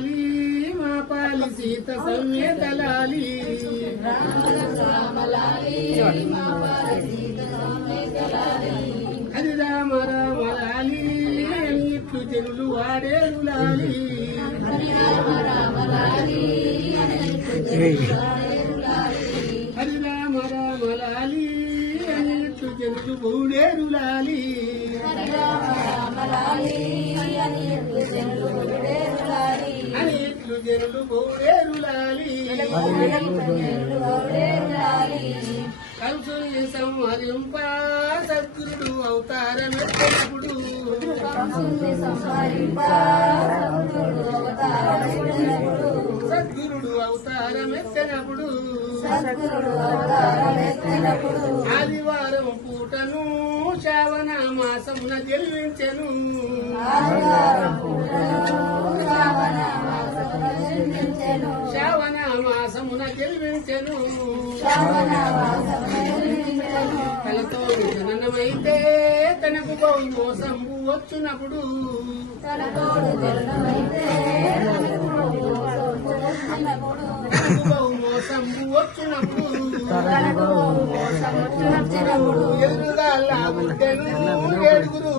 లాలి మా పాలి సీత సమేత లాలి అది రామ రామ లాలి ఇట్లు జనులు వాడేరు లాలి హరి రామ రామ లాలి ఇట్లు జనులు బౌడేరు లాలి జనులు గౌరేరులాలి. కంసుల్ని సంహరింప సద్గురుడు అవతారమెత్తప్పుడు సద్గురుడు అవతారమెత్తనప్పుడు ఆదివారం పూటను శ్రావణ మాసమున జన్మించెను. తనతో జననమైతే తనకు బహు మోసంబు వచ్చినప్పుడు. తనకు బహు మోసంబు వచ్చినప్పుడు. ఎదురుగా లాగుంటెను ఏడుగురు